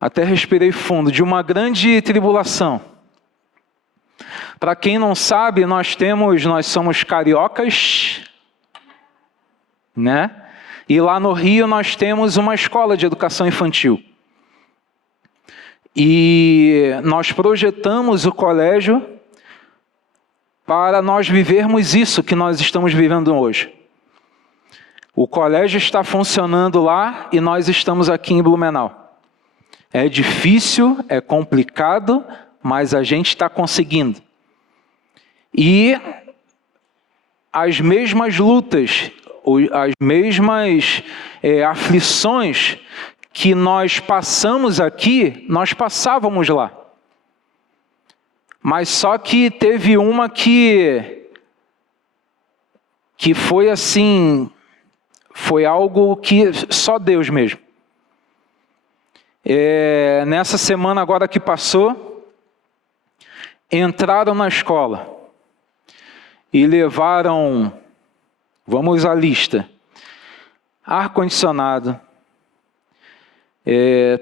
Até respirei fundo, de uma grande tribulação. Para quem não sabe, nós somos cariocas, né? E lá no Rio nós temos uma escola de educação infantil. E nós projetamos o colégio para nós vivermos isso que nós estamos vivendo hoje. O colégio está funcionando lá e nós estamos aqui em Blumenau. É difícil, é complicado, mas a gente está conseguindo. E as mesmas lutas, as mesmas aflições que nós passamos aqui, nós passávamos lá. Mas só que teve uma que foi assim, foi algo que só Deus mesmo. Nessa semana agora que passou, entraram na escola e levaram, vamos à lista, ar-condicionado,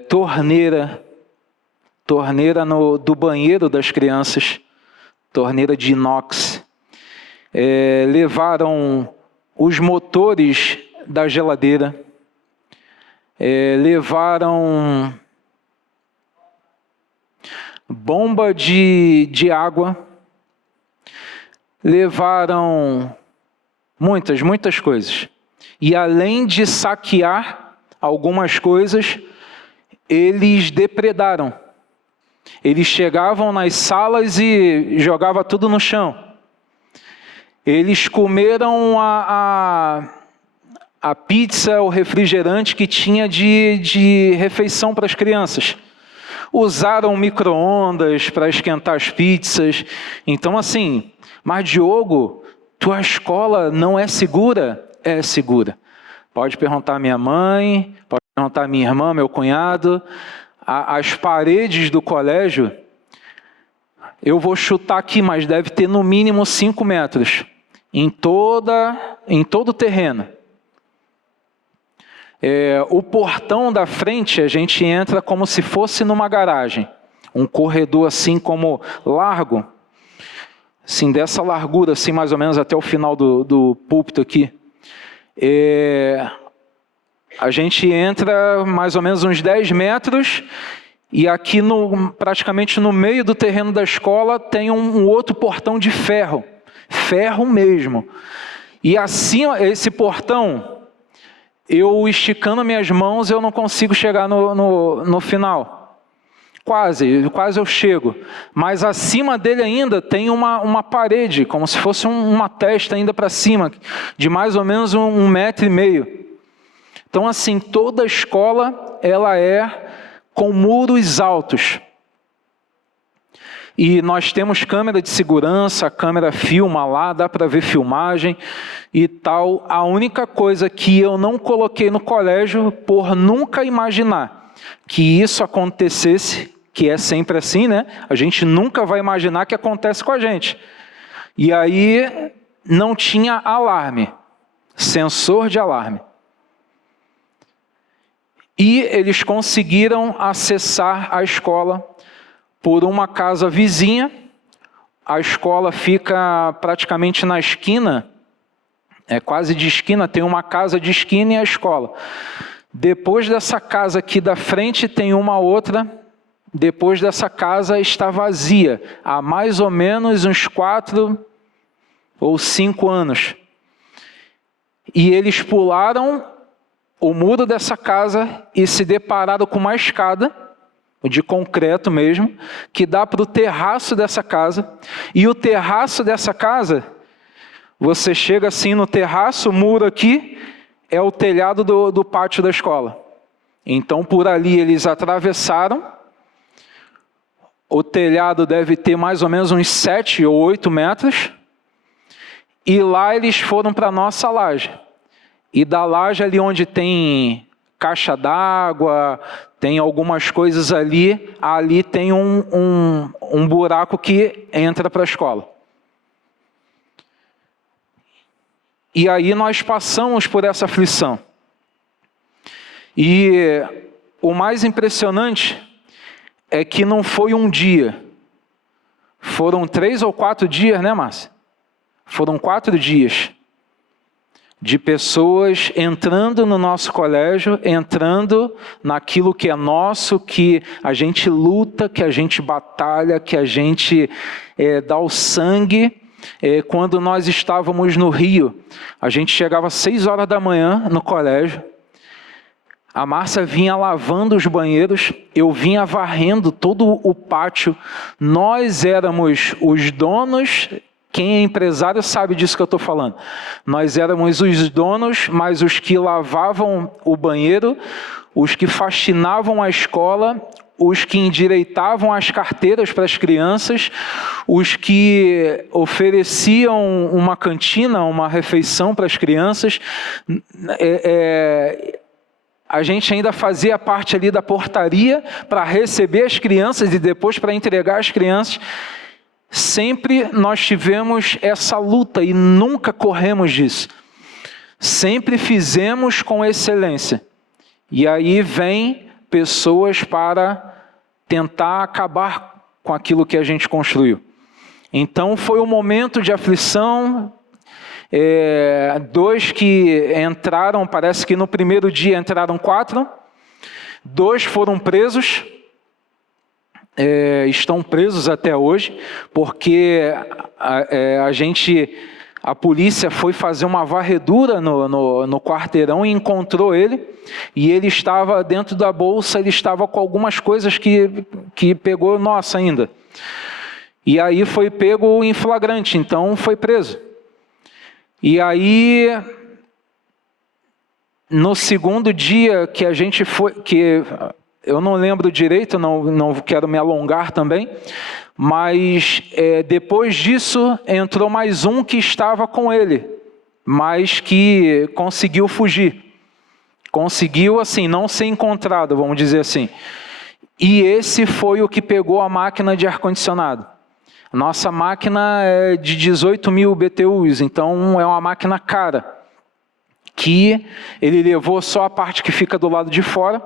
torneira do banheiro das crianças, torneira de inox, levaram os motores da geladeira, levaram bomba de água, levaram muitas coisas. E além de saquear algumas coisas, eles depredaram. Eles chegavam nas salas e jogavam tudo no chão. Eles comeram a pizza, o refrigerante que tinha de refeição para as crianças. Usaram micro-ondas para esquentar as pizzas. Então assim, mas Diogo, tua escola não é segura? É segura. Pode perguntar à minha mãe, pode perguntar à minha irmã, meu cunhado. As paredes do colégio, eu vou chutar aqui, mas deve ter no mínimo 5 metros. Em todo o terreno. O portão da frente, a gente entra como se fosse numa garagem. Um corredor assim como largo. Assim, dessa largura, assim, mais ou menos até o final do púlpito aqui. A gente entra mais ou menos uns 10 metros e aqui praticamente no meio do terreno da escola tem um outro portão de ferro. Ferro mesmo. E assim, esse portão, eu esticando minhas mãos, eu não consigo chegar no final. Quase eu chego. Mas acima dele ainda tem uma parede, como se fosse uma testa ainda para cima, de mais ou menos 1,5 metros. Então assim, toda a escola, ela é com muros altos. E nós temos câmera de segurança, a câmera filma lá, dá para ver filmagem e tal. A única coisa que eu não coloquei no colégio, por nunca imaginar que isso acontecesse, que é sempre assim, né? A gente nunca vai imaginar que acontece com a gente. E aí não tinha alarme, sensor de alarme. E eles conseguiram acessar a escola por uma casa vizinha. A escola fica praticamente na esquina, quase de esquina, tem uma casa de esquina e a escola. Depois dessa casa aqui da frente tem uma outra, depois dessa casa está vazia, há mais ou menos uns 4 ou 5 anos. E eles pularam o muro dessa casa e se depararam com uma escada, de concreto mesmo, que dá para o terraço dessa casa. E o terraço dessa casa, você chega assim no terraço, o muro aqui é o telhado do pátio da escola. Então por ali eles atravessaram, o telhado deve ter mais ou menos uns 7 ou 8 metros, e lá eles foram para a nossa laje. E da laje ali onde tem caixa d'água, tem algumas coisas ali tem um buraco que entra para a escola. E aí nós passamos por essa aflição. E o mais impressionante é que não foi um dia. Foram 3 ou 4 dias, né, Márcia? Foram 4 dias de pessoas entrando no nosso colégio, entrando naquilo que é nosso, que a gente luta, que a gente batalha, que a gente dá o sangue. Quando nós estávamos no Rio, a gente chegava às 6 horas da manhã no colégio, a Márcia vinha lavando os banheiros, eu vinha varrendo todo o pátio, nós éramos os donos. Quem é empresário sabe disso que eu estou falando. Nós éramos os donos, mas os que lavavam o banheiro, os que faxinavam a escola, os que endireitavam as carteiras para as crianças, os que ofereciam uma cantina, uma refeição para as crianças. A gente ainda fazia parte ali da portaria para receber as crianças e depois para entregar as crianças. Sempre nós tivemos essa luta e nunca corremos disso. Sempre fizemos com excelência. E aí vem pessoas para tentar acabar com aquilo que a gente construiu. Então foi um momento de aflição. 2 que entraram, parece que no primeiro dia entraram 4. 2 foram presos. Estão presos até hoje, porque a polícia foi fazer uma varredura no quarteirão e encontrou ele, e ele estava dentro da bolsa, ele estava com algumas coisas que pegou nossa ainda. E aí foi pego em flagrante, então foi preso. E aí, no segundo dia que a gente foi, eu não lembro direito, não quero me alongar também, mas depois disso entrou mais um que estava com ele, mas que conseguiu fugir. Conseguiu, assim, não ser encontrado, vamos dizer assim. E esse foi o que pegou a máquina de ar-condicionado. Nossa máquina é de 18.000 BTUs, então é uma máquina cara, que ele levou só a parte que fica do lado de fora,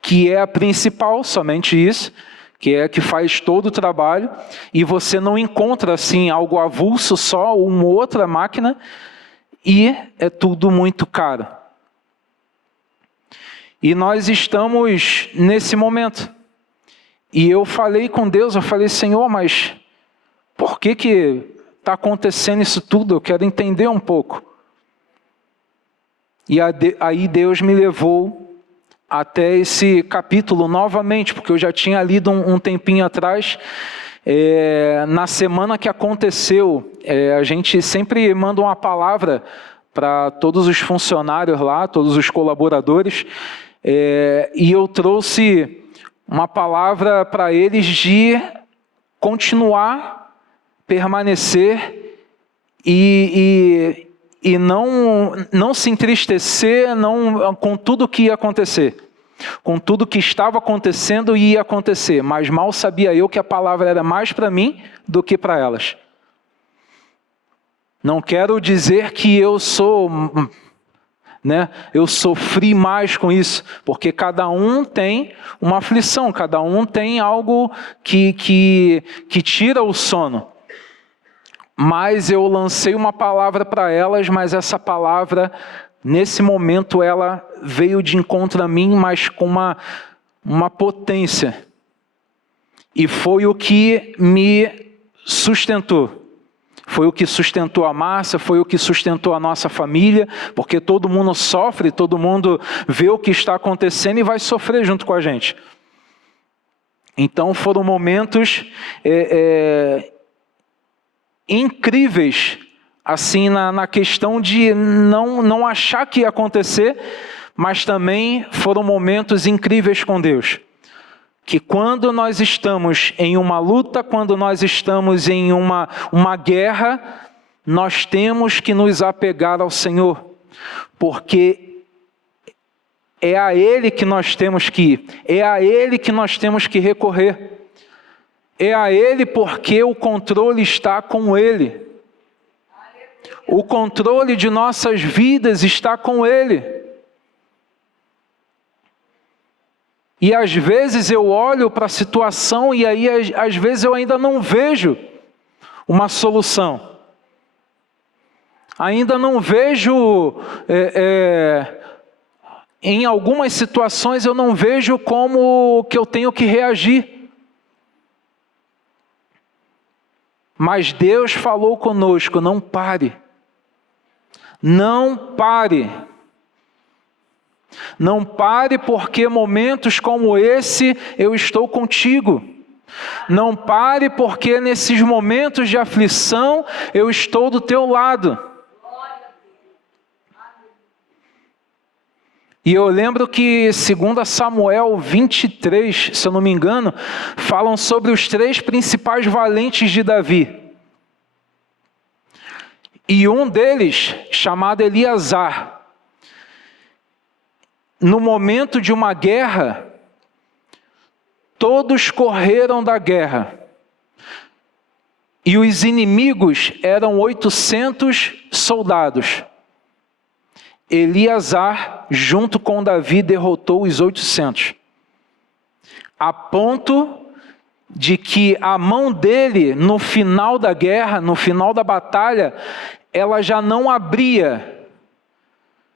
que é a principal, somente isso, que é a que faz todo o trabalho, e você não encontra assim algo avulso, só uma outra máquina, e é tudo muito caro. E nós estamos nesse momento. E eu falei com Deus, eu falei, Senhor, mas por que está acontecendo isso tudo? Eu quero entender um pouco. E aí Deus me levou até esse capítulo novamente, porque eu já tinha lido um tempinho atrás. Na semana que aconteceu, a gente sempre manda uma palavra para todos os funcionários lá, todos os colaboradores, e eu trouxe uma palavra para eles de continuar, permanecer e não se entristecer com tudo que ia acontecer, com tudo que estava acontecendo e ia acontecer, mas mal sabia eu que a palavra era mais para mim do que para elas. Não quero dizer que eu sofri mais com isso, porque cada um tem uma aflição, cada um tem algo que tira o sono. Mas eu lancei uma palavra para elas, mas essa palavra, nesse momento, ela veio de encontro a mim, mas com uma potência. E foi o que me sustentou. Foi o que sustentou a Márcia, foi o que sustentou a nossa família, porque todo mundo sofre, todo mundo vê o que está acontecendo e vai sofrer junto com a gente. Então foram momentos incríveis, assim, na questão de não achar que ia acontecer, mas também foram momentos incríveis com Deus. Que quando nós estamos em uma luta, quando nós estamos em uma guerra, nós temos que nos apegar ao Senhor, porque é a Ele que nós temos que ir, é a Ele que nós temos que recorrer. É a Ele porque o controle está com Ele. O controle de nossas vidas está com Ele. E às vezes eu olho para a situação e aí às vezes eu ainda não vejo uma solução. Ainda não vejo, em algumas situações eu não vejo como que eu tenho que reagir. Mas Deus falou conosco, não pare. Não pare. Não pare, porque momentos como esse eu estou contigo. Não pare, porque nesses momentos de aflição eu estou do teu lado. E eu lembro que 2 Samuel 23, se eu não me engano, falam sobre os 3 principais valentes de Davi. E um deles, chamado Eleazar, no momento de uma guerra, todos correram da guerra. E os inimigos eram 800 soldados. Eleazar, junto com Davi, derrotou os 800. A ponto de que a mão dele, no final da guerra, no final da batalha, ela já não abria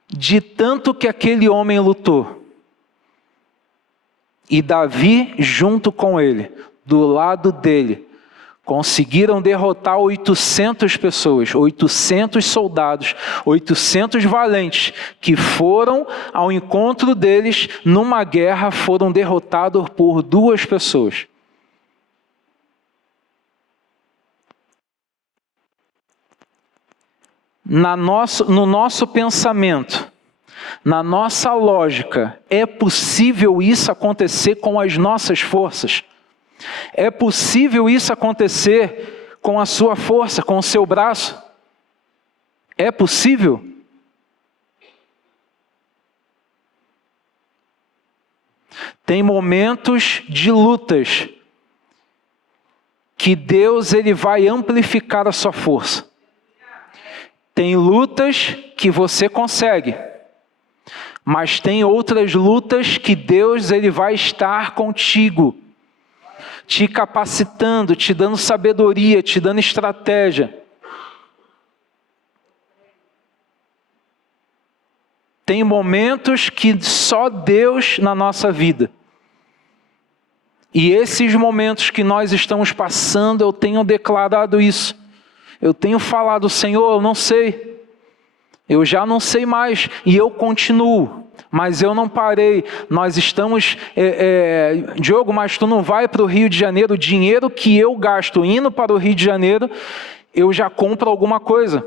de tanto que aquele homem lutou. E Davi, junto com ele, do lado dele, conseguiram derrotar 800 pessoas, 800 soldados, 800 valentes, que foram ao encontro deles numa guerra, foram derrotados por 2 pessoas. No nosso pensamento, na nossa lógica, é possível isso acontecer com as nossas forças? É possível isso acontecer com a sua força, com o seu braço? É possível? Tem momentos de lutas que Deus ele vai amplificar a sua força. Tem lutas que você consegue, mas tem outras lutas que Deus ele vai estar contigo, te capacitando, te dando sabedoria, te dando estratégia. Tem momentos que só Deus na nossa vida. E esses momentos que nós estamos passando, eu tenho declarado isso. Eu tenho falado, Senhor, eu não sei. Eu já não sei mais. E eu continuo. Mas eu não parei. Nós estamos... Diogo, mas tu não vai para o Rio de Janeiro. O dinheiro que eu gasto indo para o Rio de Janeiro, eu já compro alguma coisa.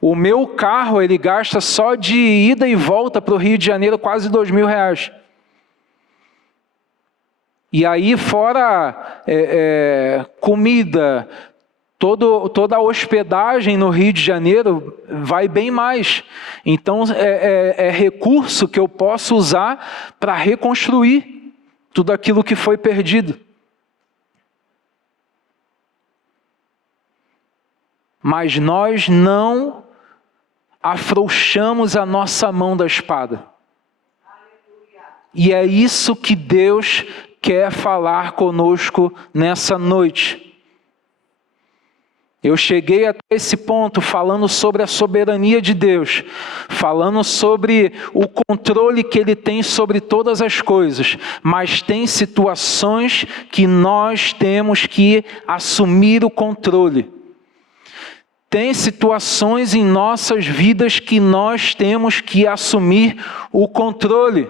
O meu carro, ele gasta só de ida e volta para o Rio de Janeiro quase R$2.000. E aí fora comida, toda a hospedagem no Rio de Janeiro vai bem mais. Então é recurso que eu posso usar para reconstruir tudo aquilo que foi perdido. Mas nós não afrouxamos a nossa mão da espada. E é isso que Deus quer falar conosco nessa noite. Eu cheguei até esse ponto falando sobre a soberania de Deus, falando sobre o controle que Ele tem sobre todas as coisas, mas tem situações que nós temos que assumir o controle. Tem situações em nossas vidas que nós temos que assumir o controle.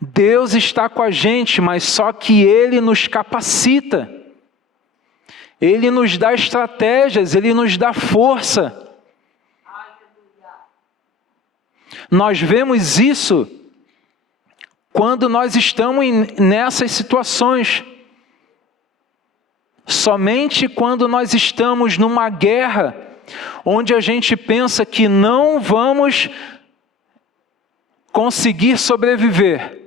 Deus está com a gente, mas só que Ele nos capacita. Ele nos dá estratégias, Ele nos dá força. Nós vemos isso quando nós estamos nessas situações. Somente quando nós estamos numa guerra, onde a gente pensa que não vamos conseguir sobreviver,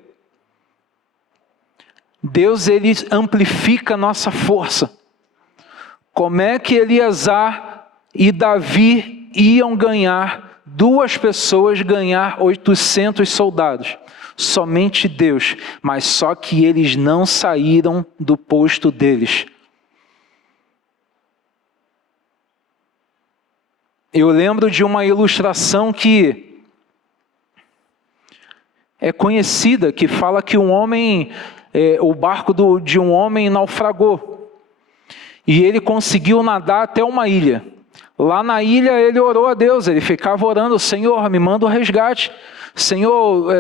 Deus ele amplifica a nossa força. Como é que Eleazar e Davi iam ganhar 2 pessoas ganhar 800 soldados. Somente Deus, mas só que eles não saíram do posto deles. Eu lembro de uma ilustração que é conhecida, que fala que o barco de um homem naufragou. E ele conseguiu nadar até uma ilha. Lá na ilha ele orou a Deus, ele ficava orando: Senhor, me manda o resgate. Senhor,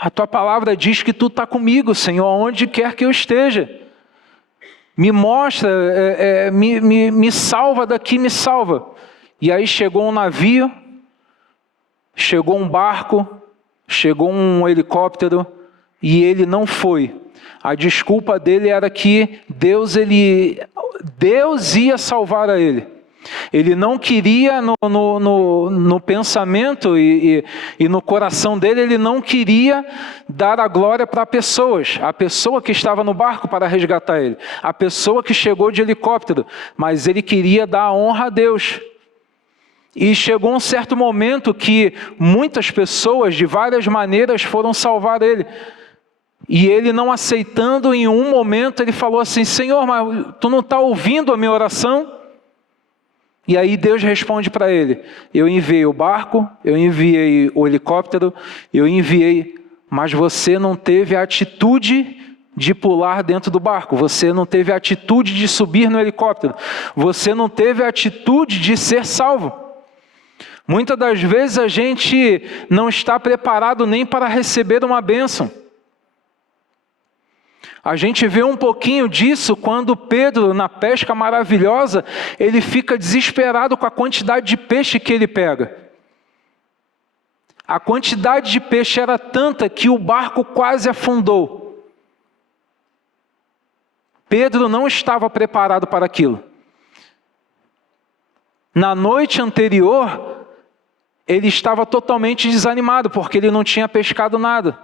a tua palavra diz que tu está comigo, Senhor, onde quer que eu esteja. Me mostra, me salva daqui, me salva. E aí chegou um navio, chegou um barco, chegou um helicóptero e ele não foi. A desculpa dele era que Deus ia salvar a ele. Ele não queria, no pensamento e no coração dele, ele não queria dar a glória para pessoas. A pessoa que estava no barco para resgatar ele. A pessoa que chegou de helicóptero. Mas ele queria dar a honra a Deus. E chegou um certo momento que muitas pessoas, de várias maneiras, foram salvar ele. E ele, não aceitando, em um momento ele falou assim: Senhor, mas tu não está ouvindo a minha oração? E aí Deus responde para ele: eu enviei o barco, eu enviei o helicóptero, eu enviei, mas você não teve a atitude de pular dentro do barco, você não teve a atitude de subir no helicóptero, você não teve a atitude de ser salvo. Muitas das vezes a gente não está preparado nem para receber uma bênção. A gente vê um pouquinho disso quando Pedro, na pesca maravilhosa, ele fica desesperado com a quantidade de peixe que ele pega. A quantidade de peixe era tanta que o barco quase afundou. Pedro não estava preparado para aquilo. Na noite anterior, ele estava totalmente desanimado, porque ele não tinha pescado nada.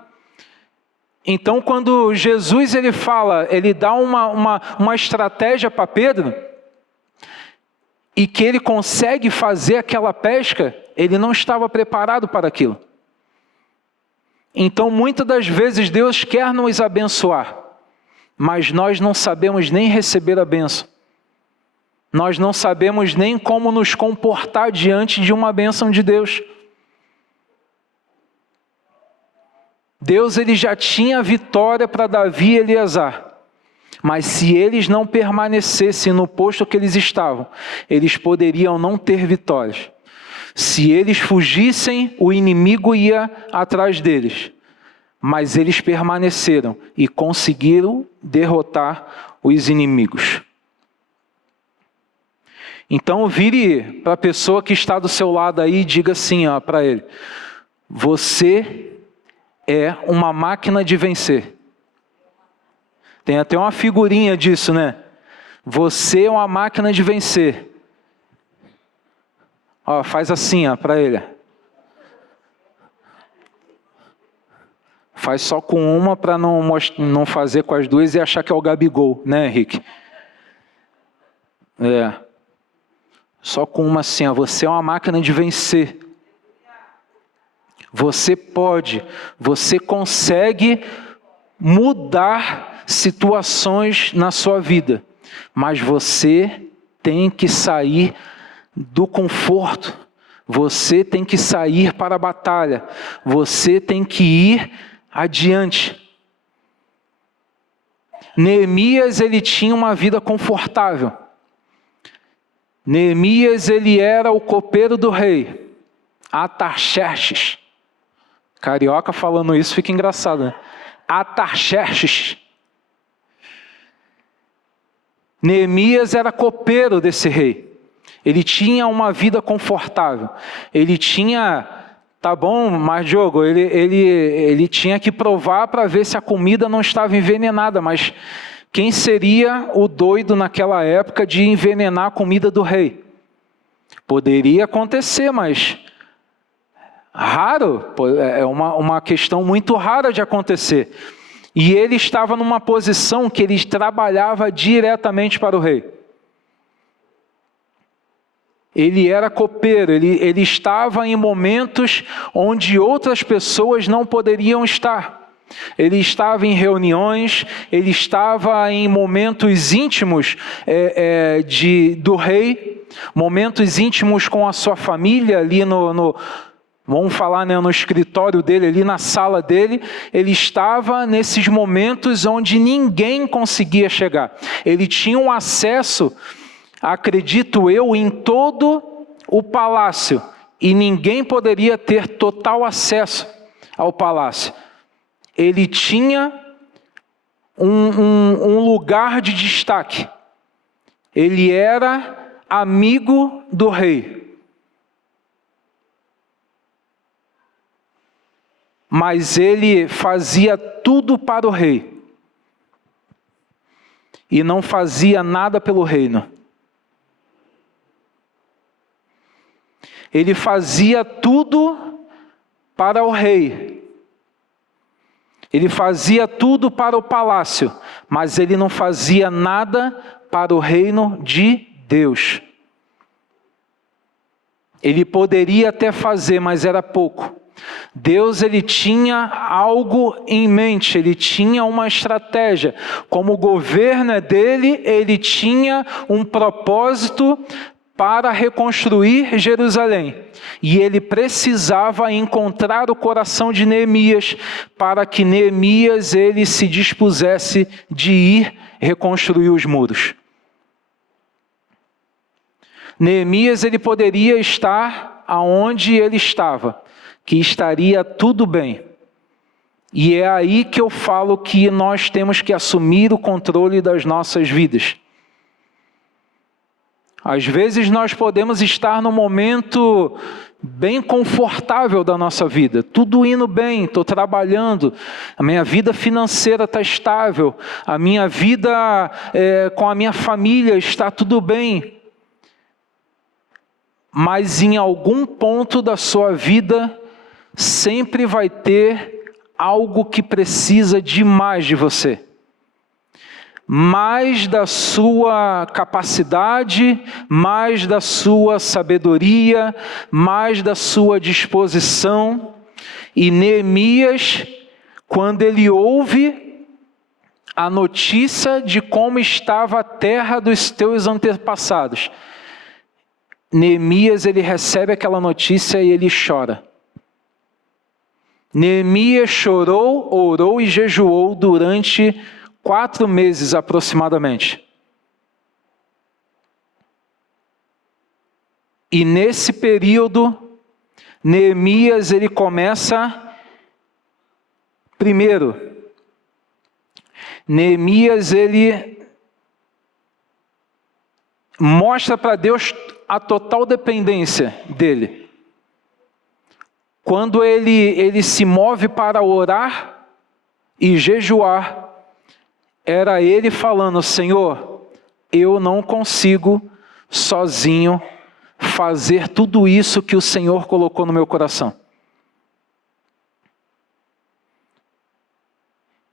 Então, quando Jesus ele dá uma estratégia para Pedro, e que ele consegue fazer aquela pesca, ele não estava preparado para aquilo. Então, muitas das vezes, Deus quer nos abençoar, mas nós não sabemos nem receber a bênção. Nós não sabemos nem como nos comportar diante de uma bênção de Deus. Deus ele já tinha vitória para Davi e Eleazar. Mas se eles não permanecessem no posto que eles estavam, eles poderiam não ter vitórias. Se eles fugissem, o inimigo ia atrás deles. Mas eles permaneceram e conseguiram derrotar os inimigos. Então vire para a pessoa que está do seu lado aí e diga assim para ele: você é uma máquina de vencer. Tem até uma figurinha disso, né? Você é uma máquina de vencer. Faz assim para ele. Faz só com uma para não fazer com as duas e achar que é o Gabigol, né, Henrique? Só com uma assim, você é uma máquina de vencer. Você pode, você consegue mudar situações na sua vida, mas você tem que sair do conforto, você tem que sair para a batalha, você tem que ir adiante. Neemias, ele tinha uma vida confortável. Neemias, ele era o copeiro do rei, Atarxerxes. Carioca falando isso fica engraçado, né? Atarxerxes. Neemias era copeiro desse rei. Ele tinha uma vida confortável. Ele tinha, tá bom, mas Diogo, ele tinha que provar para ver se a comida não estava envenenada, mas quem seria o doido naquela época de envenenar a comida do rei? Poderia acontecer, mas raro, é uma questão muito rara de acontecer. E ele estava numa posição que ele trabalhava diretamente para o rei. Ele era copeiro, ele estava em momentos onde outras pessoas não poderiam estar. Ele estava em reuniões, ele estava em momentos íntimos do rei, momentos íntimos com a sua família, ali vamos falar, né, no escritório dele, ali na sala dele. Ele estava nesses momentos onde ninguém conseguia chegar. Ele tinha um acesso, acredito eu, em todo o palácio, e ninguém poderia ter total acesso ao palácio. Ele tinha um lugar de destaque. Ele era amigo do rei. Mas ele fazia tudo para o rei. E não fazia nada pelo reino. Ele fazia tudo para o rei. Ele fazia tudo para o palácio, mas ele não fazia nada para o reino de Deus. Ele poderia até fazer, mas era pouco. Deus, ele tinha algo em mente, ele tinha uma estratégia. Como o governo é dele, ele tinha um propósito para reconstruir Jerusalém. E ele precisava encontrar o coração de Neemias, para que Neemias ele se dispusesse de ir reconstruir os muros. Neemias ele poderia estar aonde ele estava, que estaria tudo bem. E é aí que eu falo que nós temos que assumir o controle das nossas vidas. Às vezes nós podemos estar num momento bem confortável da nossa vida, tudo indo bem, estou trabalhando, a minha vida financeira está estável, a minha vida com a minha família está tudo bem. Mas em algum ponto da sua vida, sempre vai ter algo que precisa de mais de você. Mais da sua capacidade, mais da sua sabedoria, mais da sua disposição. E Neemias, quando ele ouve a notícia de como estava a terra dos teus antepassados, Neemias ele recebe aquela notícia e ele chora. Neemias chorou, orou e jejuou durante 4 meses aproximadamente. E nesse período, Neemias ele começa, primeiro, Neemias ele mostra para Deus a total dependência dele. Quando ele se move para orar e jejuar, era ele falando: Senhor, eu não consigo sozinho fazer tudo isso que o Senhor colocou no meu coração.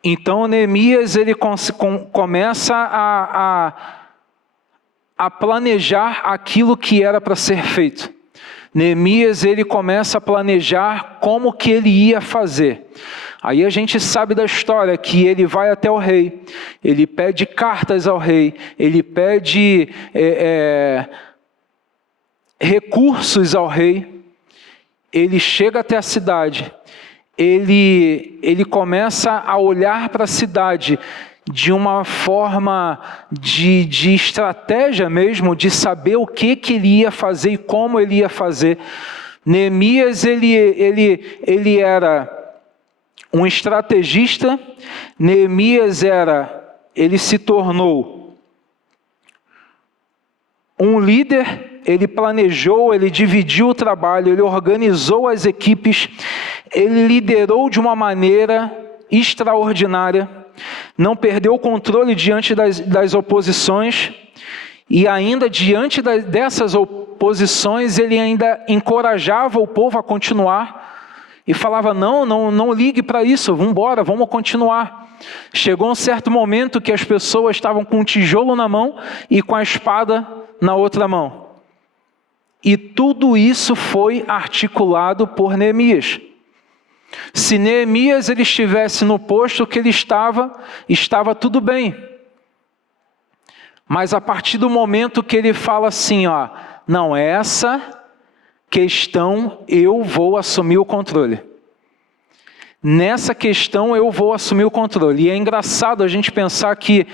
Então Neemias ele começa a planejar aquilo que era para ser feito. Neemias ele começa a planejar como que ele ia fazer. Aí a gente sabe da história que ele vai até o rei, ele pede cartas ao rei, ele pede recursos ao rei, ele chega até a cidade, ele começa a olhar para a cidade de uma forma de estratégia mesmo, de saber o que ele ia fazer e como ele ia fazer. Neemias ele era um estrategista. Neemias ele se tornou um líder, ele planejou, ele dividiu o trabalho, ele organizou as equipes, ele liderou de uma maneira extraordinária, não perdeu o controle diante das oposições, e ainda diante dessas oposições, ele ainda encorajava o povo a continuar, e falava: não ligue para isso, vamos embora, vamos continuar. Chegou um certo momento que as pessoas estavam com um tijolo na mão e com a espada na outra mão. E tudo isso foi articulado por Neemias. Se Neemias ele estivesse no posto que ele estava tudo bem. Mas a partir do momento que ele fala assim, não, essa questão eu vou assumir o controle. Nessa questão eu vou assumir o controle. E é engraçado a gente pensar que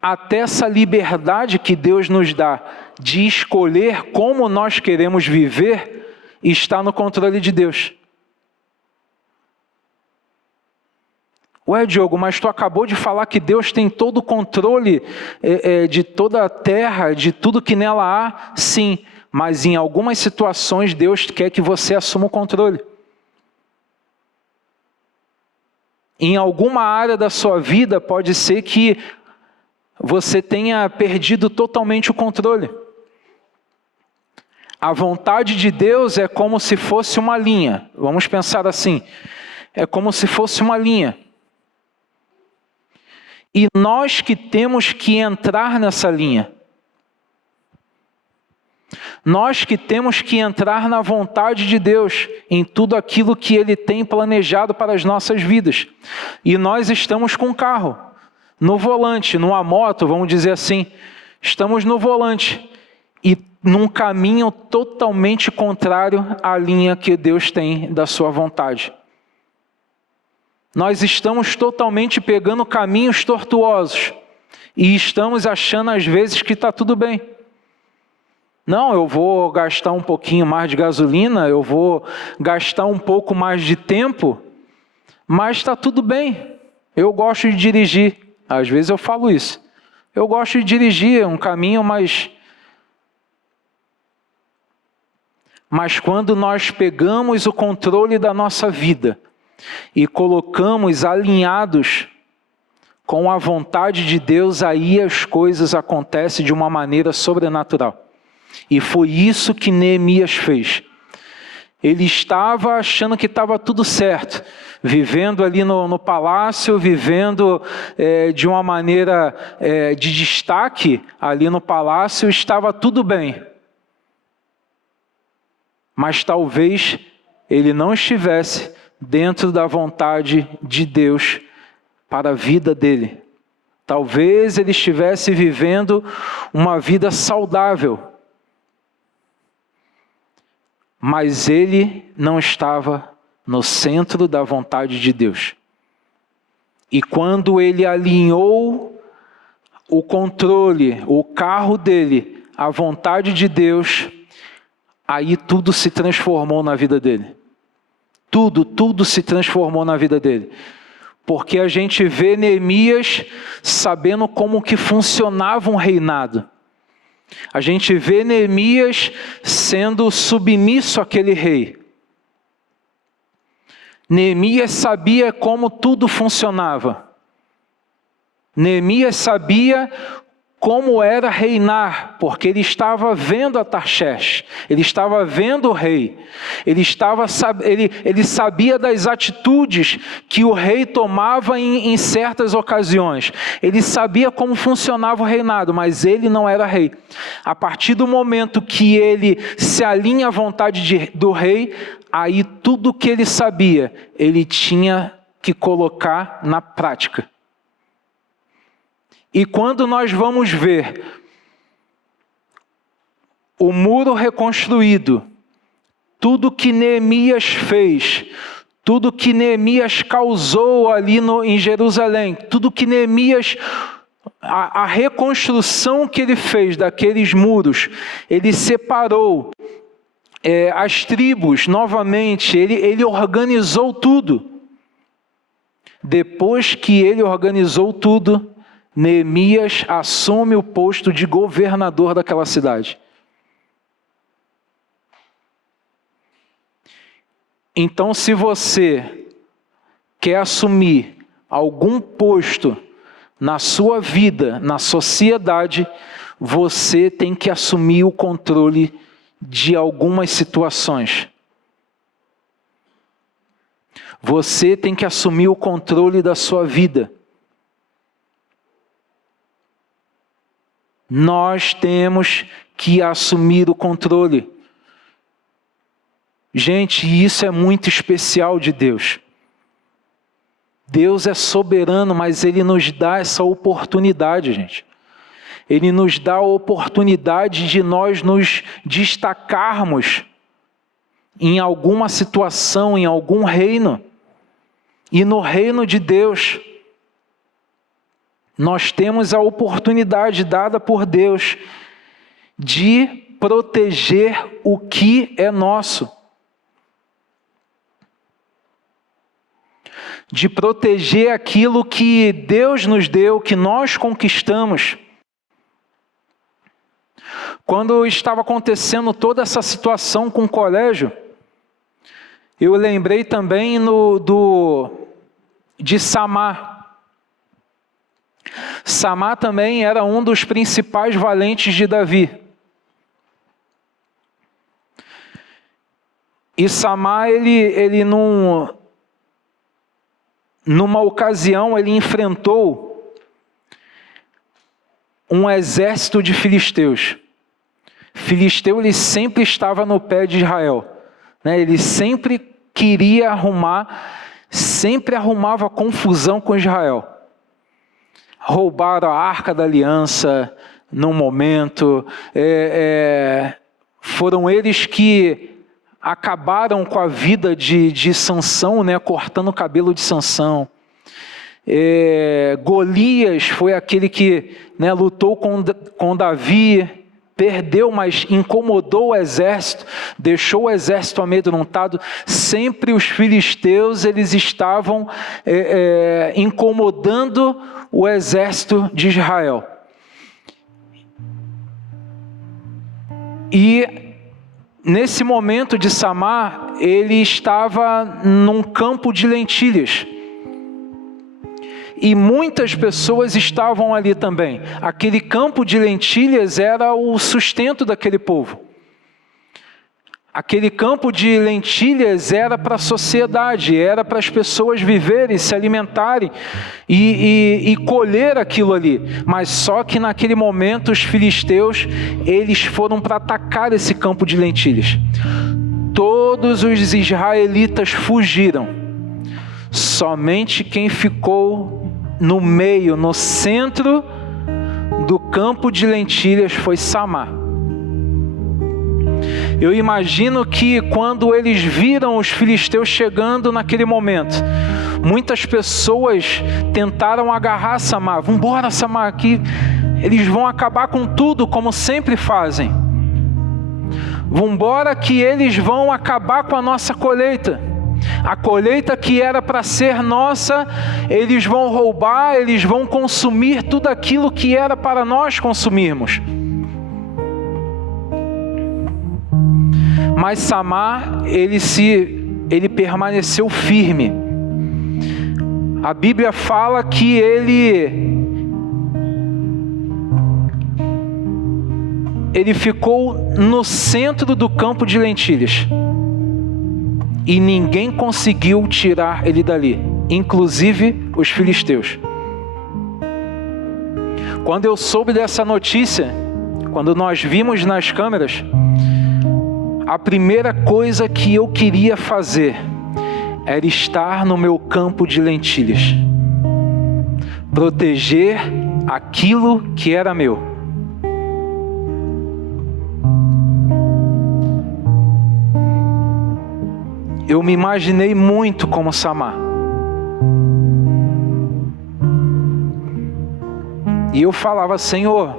até essa liberdade que Deus nos dá de escolher como nós queremos viver está no controle de Deus. Ué, Diogo, mas tu acabou de falar que Deus tem todo o controle de toda a terra, de tudo que nela há. Sim, mas em algumas situações Deus quer que você assuma o controle. Em alguma área da sua vida pode ser que você tenha perdido totalmente o controle. A vontade de Deus é como se fosse uma linha. Vamos pensar assim, é como se fosse uma linha. E nós que temos que entrar nessa linha. Nós que temos que entrar na vontade de Deus, em tudo aquilo que Ele tem planejado para as nossas vidas. E nós estamos com o carro, no volante, numa moto, vamos dizer assim. Estamos no volante e num caminho totalmente contrário à linha que Deus tem da sua vontade. Nós estamos totalmente pegando caminhos tortuosos e estamos achando às vezes que está tudo bem. Não, eu vou gastar um pouquinho mais de gasolina, eu vou gastar um pouco mais de tempo, mas está tudo bem. Eu gosto de dirigir, às vezes eu falo isso. Eu gosto de dirigir um caminho mais... Mas quando nós pegamos o controle da nossa vida e colocamos alinhados com a vontade de Deus, aí as coisas acontecem de uma maneira sobrenatural. E foi isso que Neemias fez. Ele estava achando que estava tudo certo, vivendo ali no palácio, vivendo de uma maneira de destaque ali no palácio, estava tudo bem. Mas talvez ele não estivesse dentro da vontade de Deus para a vida dele. Talvez ele estivesse vivendo uma vida saudável, mas ele não estava no centro da vontade de Deus. E quando ele alinhou o controle, o carro dele, à vontade de Deus, aí tudo se transformou na vida dele. Tudo se transformou na vida dele. Porque a gente vê Neemias sabendo como que funcionava um reinado. A gente vê Neemias sendo submisso àquele rei. Neemias sabia como tudo funcionava. Neemias sabia como era reinar, porque ele estava vendo Artaxerxes, ele estava vendo o rei, ele sabia das atitudes que o rei tomava em certas ocasiões, ele sabia como funcionava o reinado, mas ele não era rei. A partir do momento que ele se alinha à vontade do rei, aí tudo que ele sabia, ele tinha que colocar na prática. E quando nós vamos ver o muro reconstruído, tudo que Neemias fez, tudo que Neemias causou ali em Jerusalém, tudo que Neemias, a reconstrução que ele fez daqueles muros, ele separou as tribos novamente, ele organizou tudo. Depois que ele organizou tudo, Neemias assume o posto de governador daquela cidade. Então, se você quer assumir algum posto na sua vida, na sociedade, você tem que assumir o controle de algumas situações. Você tem que assumir o controle da sua vida. Nós temos que assumir o controle. Gente, isso é muito especial de Deus. Deus é soberano, mas Ele nos dá essa oportunidade, gente. Ele nos dá a oportunidade de nós nos destacarmos em alguma situação, em algum reino. E no reino de Deus, nós temos a oportunidade dada por Deus de proteger o que é nosso. De proteger aquilo que Deus nos deu, que nós conquistamos. Quando estava acontecendo toda essa situação com o colégio, eu lembrei também de Samar. Samar também era um dos principais valentes de Davi. E Samar, ele numa ocasião, ele enfrentou um exército de filisteus. Filisteu, ele sempre estava no pé de Israel, né? Ele sempre queria sempre arrumava confusão com Israel. Roubaram a Arca da Aliança num momento, foram eles que acabaram com a vida de Sansão, né? Cortando o cabelo de Sansão. Golias foi aquele que, né, lutou com Davi, perdeu, mas incomodou o exército, deixou o exército amedrontado. Sempre os filisteus, eles estavam incomodando o exército de Israel. E nesse momento de Samar, ele estava num campo de lentilhas. E muitas pessoas estavam ali também. Aquele campo de lentilhas era o sustento daquele povo. Aquele campo de lentilhas era para a sociedade, era para as pessoas viverem, se alimentarem e colher aquilo ali. Mas só que naquele momento os filisteus, eles foram para atacar esse campo de lentilhas. Todos os israelitas fugiram. Somente quem ficou no meio, no centro do campo de lentilhas foi Samar. Eu imagino que quando eles viram os filisteus chegando naquele momento, muitas pessoas tentaram agarrar Samar. Vamos embora, Samar, aqui eles vão acabar com tudo, como sempre fazem. Vamos embora que eles vão acabar com a nossa colheita. A colheita que era para ser nossa, eles vão roubar, eles vão consumir tudo aquilo que era para nós consumirmos. Mas Samar, ele permaneceu firme. A Bíblia fala que ele ficou no centro do campo de lentilhas. E ninguém conseguiu tirar ele dali, inclusive os filisteus. Quando eu soube dessa notícia, quando nós vimos nas câmeras, a primeira coisa que eu queria fazer era estar no meu campo de lentilhas, proteger aquilo que era meu. Eu me imaginei muito como Samar. E eu falava, Senhor,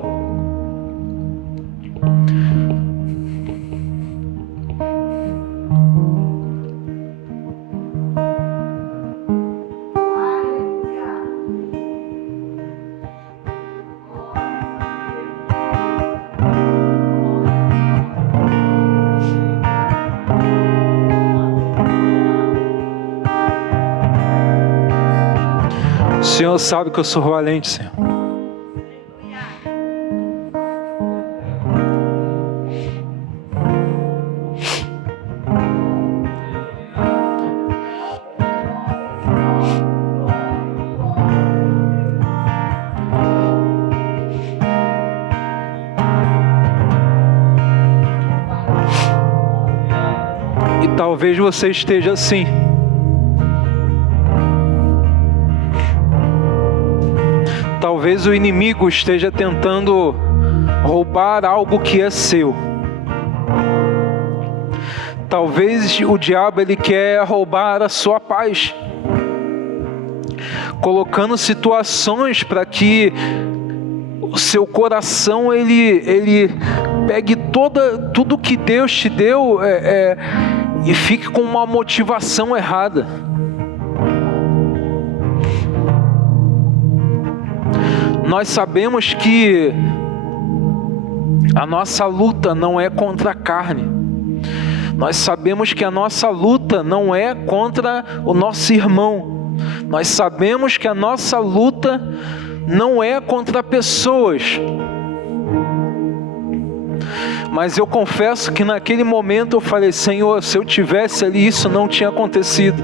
o Senhor sabe que eu sou valente, Senhor. Talvez você esteja assim. Talvez o inimigo esteja tentando roubar algo que é seu. Talvez o diabo ele quer roubar a sua paz, colocando situações para que o seu coração ele pegue tudo que Deus te deu e fique com uma motivação errada. Nós sabemos que a nossa luta não é contra a carne. Nós sabemos que a nossa luta não é contra o nosso irmão. Nós sabemos que a nossa luta não é contra pessoas. Mas eu confesso que naquele momento eu falei: Senhor, se eu tivesse ali, isso não tinha acontecido.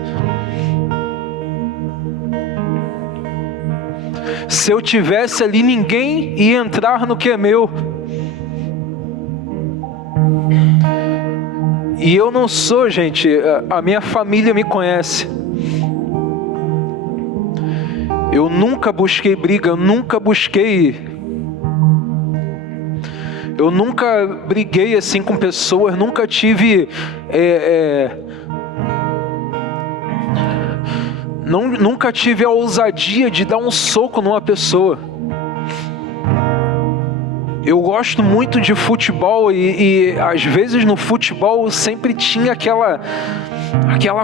Se eu tivesse ali, ninguém ia entrar no que é meu. E eu não sou, gente, a minha família me conhece. Eu nunca busquei briga, eu nunca briguei assim com pessoas, nunca tive nunca tive a ousadia de dar um soco numa pessoa. Eu gosto muito de futebol e às vezes no futebol sempre tinha aquela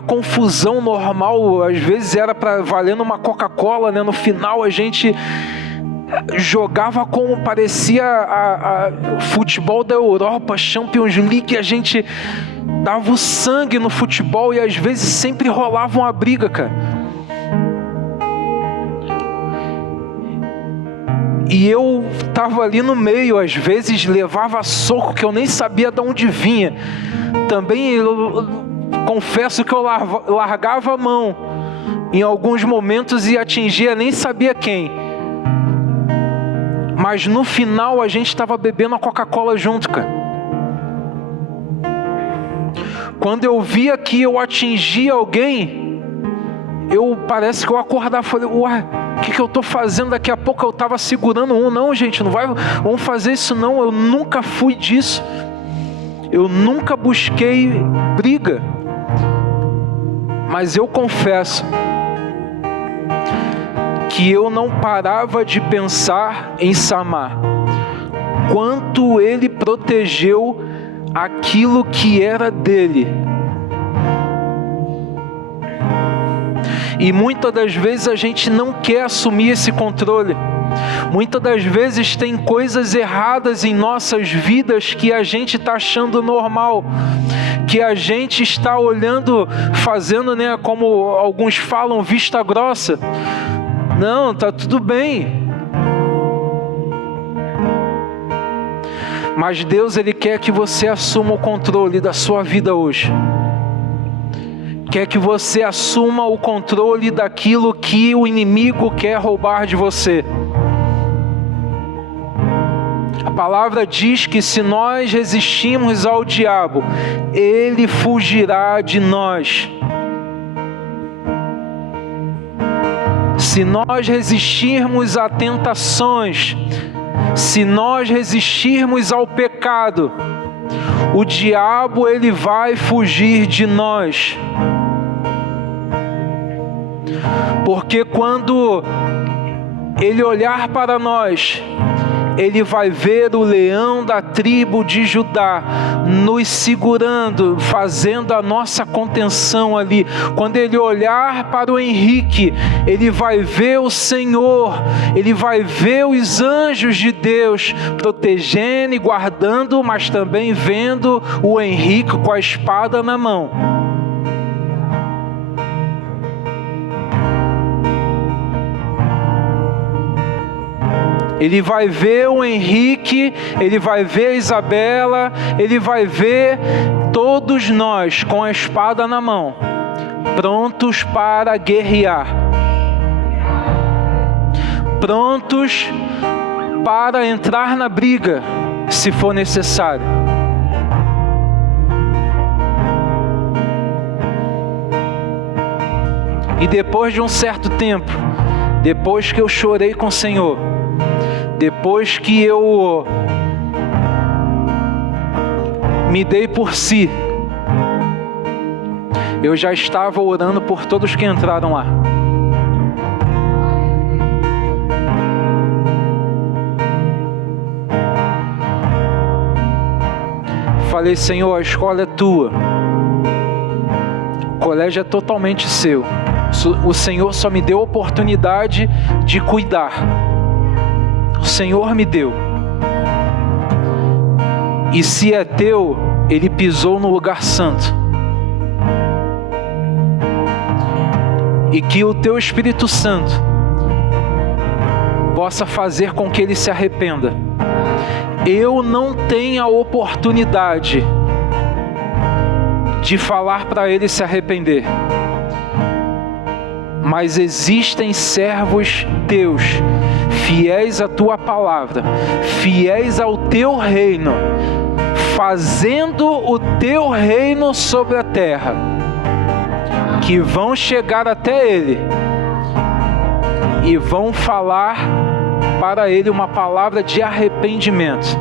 confusão normal. Às vezes era para valendo uma Coca-Cola, né? No final a gente jogava como parecia a futebol da Europa, Champions League. A gente dava o sangue no futebol e às vezes sempre rolava uma briga, cara. E eu estava ali no meio, às vezes levava soco que eu nem sabia de onde vinha. Também eu confesso que eu largava a mão em alguns momentos e atingia nem sabia quem. Mas no final a gente estava bebendo a Coca-Cola junto, cara. Quando eu via que eu atingia alguém, parece que eu acordava e falei: ué, o que eu estou fazendo? Daqui a pouco eu estava segurando um. Não, gente, vamos fazer isso não. Eu nunca fui disso. Eu nunca busquei briga. Mas eu confesso que eu não parava de pensar em Samar. Quanto ele protegeu aquilo que era dele. E muitas das vezes a gente não quer assumir esse controle. Muitas das vezes tem coisas erradas em nossas vidas que a gente está achando normal, que a gente está olhando, fazendo, né, como alguns falam, vista grossa. Não, tá tudo bem. Mas Deus, Ele quer que você assuma o controle da sua vida hoje. Quer que você assuma o controle daquilo que o inimigo quer roubar de você. A palavra diz que se nós resistirmos ao diabo, ele fugirá de nós. Se nós resistirmos a tentações, se nós resistirmos ao pecado, o diabo ele vai fugir de nós. Porque quando ele olhar para nós, ele vai ver o leão da tribo de Judá nos segurando, fazendo a nossa contenção ali. Quando ele olhar para o Henrique, ele vai ver o Senhor, ele vai ver os anjos de Deus protegendo e guardando, mas também vendo o Henrique com a espada na mão. Ele vai ver o Henrique, ele vai ver a Isabela, ele vai ver todos nós com a espada na mão, prontos para guerrear, prontos para entrar na briga, se for necessário. E depois de um certo tempo, depois que eu chorei com o Senhor, depois que eu me dei por si, eu já estava orando por todos que entraram lá. Falei, Senhor, a escola é tua, o colégio é totalmente seu. O Senhor só me deu a oportunidade de cuidar. O Senhor me deu. E se é teu, Ele pisou no lugar santo. E que o teu Espírito Santo possa fazer com que ele se arrependa. Eu não tenho a oportunidade de falar para ele se arrepender. Mas existem servos teus, fiéis à tua palavra, fiéis ao teu reino, fazendo o teu reino sobre a terra, que vão chegar até ele e vão falar para ele uma palavra de arrependimento,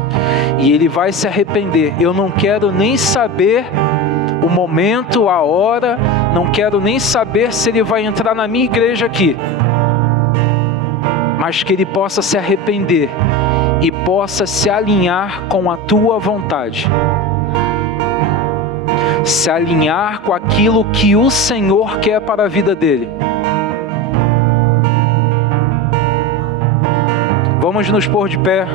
e ele vai se arrepender. Eu não quero nem saber o momento, a hora, não quero nem saber se ele vai entrar na minha igreja aqui, mas que ele possa se arrepender e possa se alinhar com a tua vontade, se alinhar com aquilo que o Senhor quer para a vida dele. Vamos nos pôr de pé.